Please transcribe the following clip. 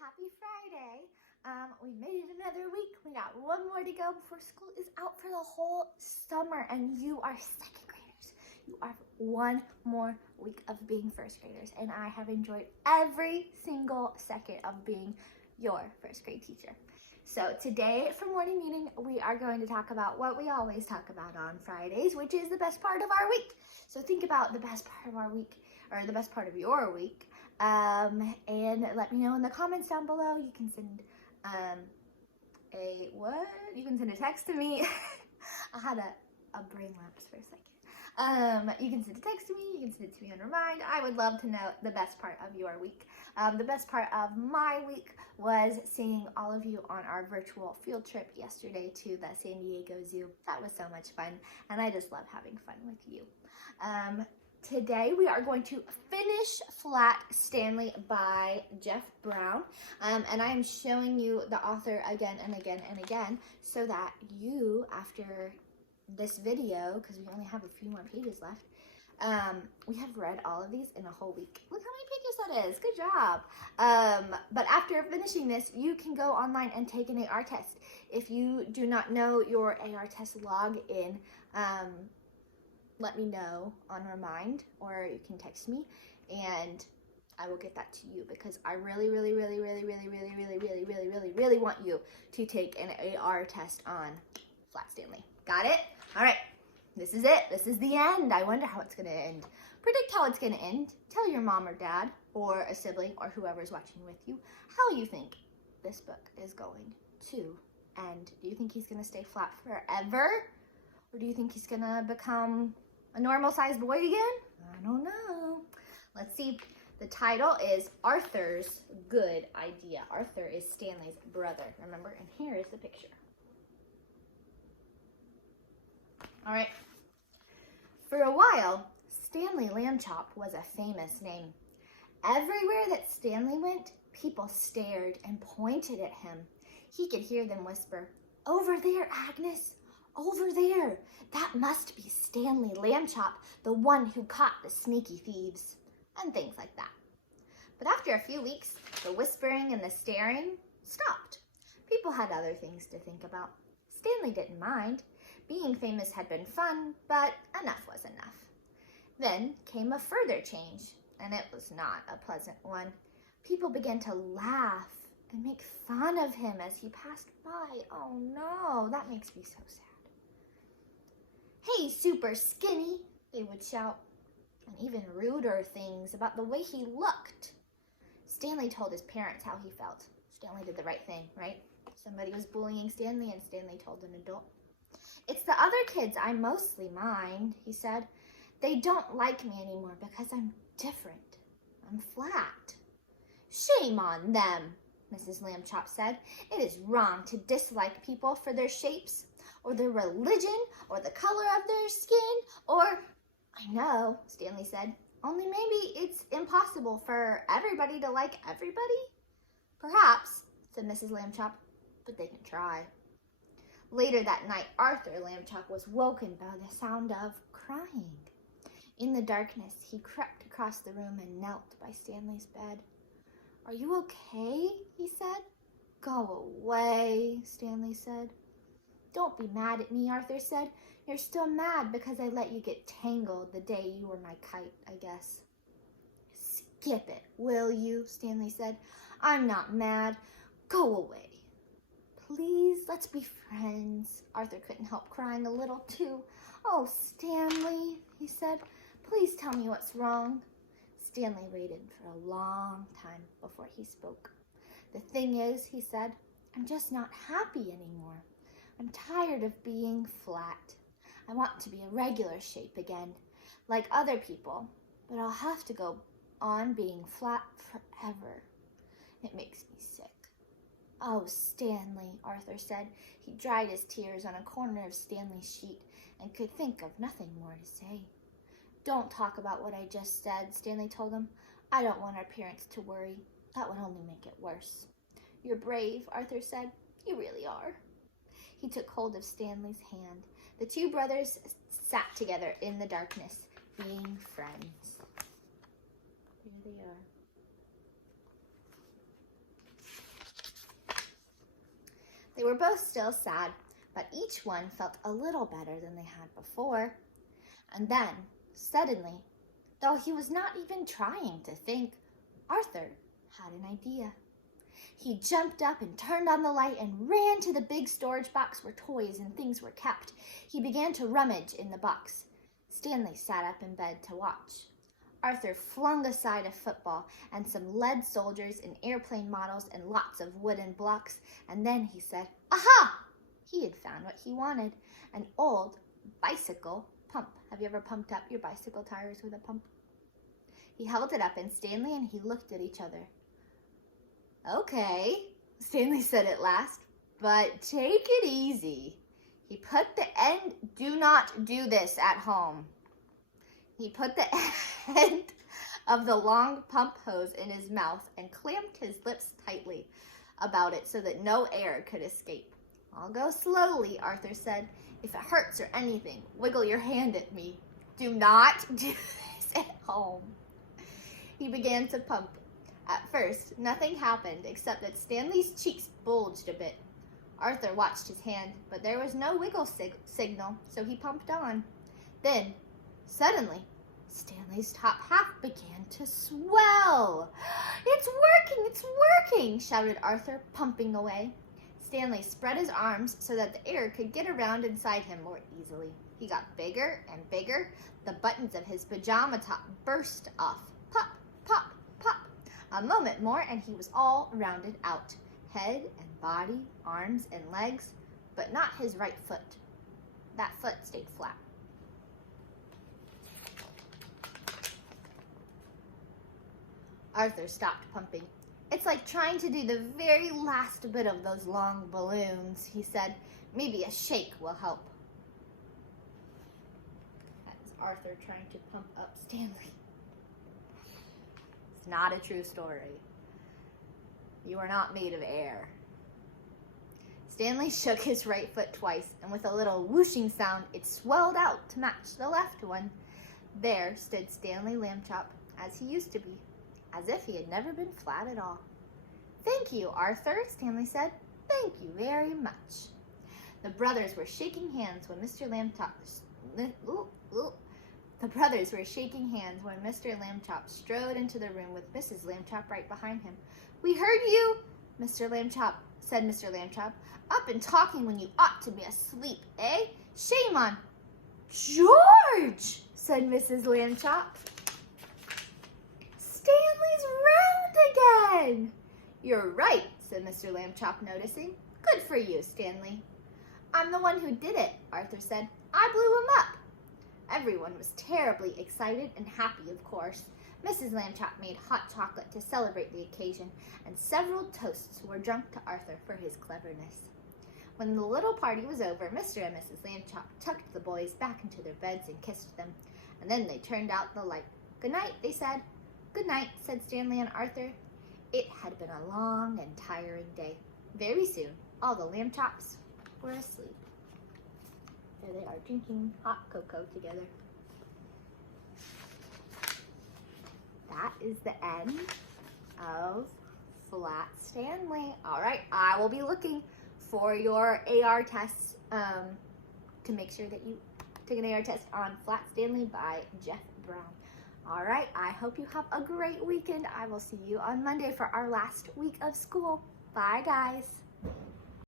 Happy Friday. We made it another week. We got one more to go before school is out for the whole summer, and you are second graders. You are one more week of being first graders, and I have enjoyed every single second of being your first grade teacher. So today for morning meeting, we are going to talk about what we always talk about on Fridays, which is the best part of our week. So think about the best part of our week, or the best part of your week, and let me know in the comments down below. You can send You can send a text to me. I had a brain lapse for a second. You can send a text to me. You can send it to me on Remind. I would love to know the best part of your week. The best part of my week was seeing all of you on our virtual field trip yesterday to the San Diego Zoo. That was so much fun, and I just love having fun with you. Today we are going to finish Flat Stanley by Jeff Brown, and I am showing you the author again and again and again so that you, after this video, because we only have a few more pages left, we have read all of these in a whole week. Look how many pages that is. Good job. But after finishing this, you can go online and take an AR test. If you do not know your AR test login, let me know on Remind, or you can text me and I will get that to you, because I really want you to take an AR test on Flat Stanley. Got it? All right, this is it. This is the end. I wonder how it's going to end. Predict how it's going to end. Tell your mom or dad or a sibling or whoever's watching with you how you think this book is going to end. Do you think he's going to stay flat forever? Or do you think he's going to become a normal-sized boy again? I don't know. Let's see. The title is Arthur's Good Idea. Arthur is Stanley's brother, remember? And here is the picture. All right. For a while, Stanley Lambchop was a famous name. Everywhere that Stanley went, people stared and pointed at him. He could hear them whisper, "Over there, Agnes. Over there. That must be Stanley Lambchop, the one who caught the sneaky thieves," and things like that. But after a few weeks, the whispering and the staring stopped. People had other things to think about. Stanley didn't mind. Being famous had been fun, but enough was enough. Then came a further change, and it was not a pleasant one. People began to laugh and make fun of him as he passed by. Oh no, that makes me so sad. "Hey, super skinny," they would shout, and even ruder things about the way he looked. Stanley told his parents how he felt. Stanley did the right thing, right? Somebody was bullying Stanley, and Stanley told an adult. "It's the other kids I mostly mind," he said. "They don't like me anymore because I'm different. I'm flat." "Shame on them," Mrs. Lambchop said. "It is wrong to dislike people for their shapes, or their religion, or the color of their skin, or..." "I know," Stanley said. "Only maybe it's impossible for everybody to like everybody." "Perhaps," said Mrs. Lambchop, "but they can try." Later that night, Arthur Lambchop was woken by the sound of crying. In the darkness, he crept across the room and knelt by Stanley's bed. "Are you okay?" he said. "Go away," Stanley said. "Don't be mad at me," Arthur said. "You're still mad because I let you get tangled the day you were my kite, I guess." "Skip it, will you?" Stanley said. "I'm not mad. Go away." "Please, let's be friends." Arthur couldn't help crying a little too. "Oh, Stanley," he said, "please tell me what's wrong." Stanley waited for a long time before he spoke. "The thing is," he said, "I'm just not happy anymore. I'm tired of being flat. I want to be a regular shape again, like other people, but I'll have to go on being flat forever. It makes me sick." "Oh, Stanley," Arthur said. He dried his tears on a corner of Stanley's sheet and could think of nothing more to say. "Don't talk about what I just said," Stanley told him. "I don't want our parents to worry. That would only make it worse." "You're brave," Arthur said. "You really are." He took hold of Stanley's hand. The two brothers sat together in the darkness, being friends. Here they are. both still sad, but each one felt a little better than they had before. And then, suddenly, though he was not even trying to think, Arthur had an idea. He jumped up and turned on the light and ran to the big storage box where toys and things were kept. He began to rummage in the box. Stanley sat up in bed to watch. Arthur flung aside a football and some lead soldiers and airplane models and lots of wooden blocks, and then he said, "Aha!" He had found what he wanted, an old bicycle pump. Have you ever pumped up your bicycle tires with a pump? He held it up, and Stanley and he looked at each other. "Okay," Stanley said at last, "but take it easy." He put the end, do not do this at home. He put the end of the long pump hose in his mouth and clamped his lips tightly about it so that no air could escape. "I'll go slowly," Arthur said. "If it hurts or anything, wiggle your hand at me. Do not do this at home." He began to pump. At first, nothing happened except that Stanley's cheeks bulged a bit. Arthur watched his hand, but there was no wiggle signal, so he pumped on. Then, suddenly, Stanley's top half began to swell. "It's working! It's working!" shouted Arthur, pumping away. Stanley spread his arms so that the air could get around inside him more easily. He got bigger and bigger. The buttons of his pajama top burst off. Pop, pop, pop. A moment more and he was all rounded out. Head and body, arms and legs, but not his right foot. That foot stayed flat. Arthur stopped pumping. "It's like trying to do the very last bit of those long balloons," he said. "Maybe a shake will help." That was Arthur trying to pump up Stanley. It's not a true story. You are not made of air. Stanley shook his right foot twice, and with a little whooshing sound, it swelled out to match the left one. There stood Stanley Lambchop, as he used to be, as if he had never been flat at all. "Thank you, Arthur," Stanley said. "Thank you very much." The brothers were shaking hands when Mr. Lambchop strode into the room with Mrs. Lambchop right behind him. "We heard you," said Mr. Lambchop. "Up and talking when you ought to be asleep, eh? Shame on—" "George!" said Mrs. Lambchop. "Stanley's round again!" "You're right," said Mr. Lambchop, noticing. "Good for you, Stanley." "I'm the one who did it," Arthur said. "I blew him up." Everyone was terribly excited and happy, of course. Mrs. Lambchop made hot chocolate to celebrate the occasion, and several toasts were drunk to Arthur for his cleverness. When the little party was over, Mr. and Mrs. Lambchop tucked the boys back into their beds and kissed them, and then they turned out the light. "Good night," they said. "Good night," said Stanley and Arthur. It had been a long and tiring day. Very soon, all the Lambchops were asleep. There they are, drinking hot cocoa together. That is the end of Flat Stanley. All right, I will be looking for your AR tests to make sure that you took an AR test on Flat Stanley by Jeff Brown. All right, I hope you have a great weekend. I will see you on Monday for our last week of school. Bye, guys.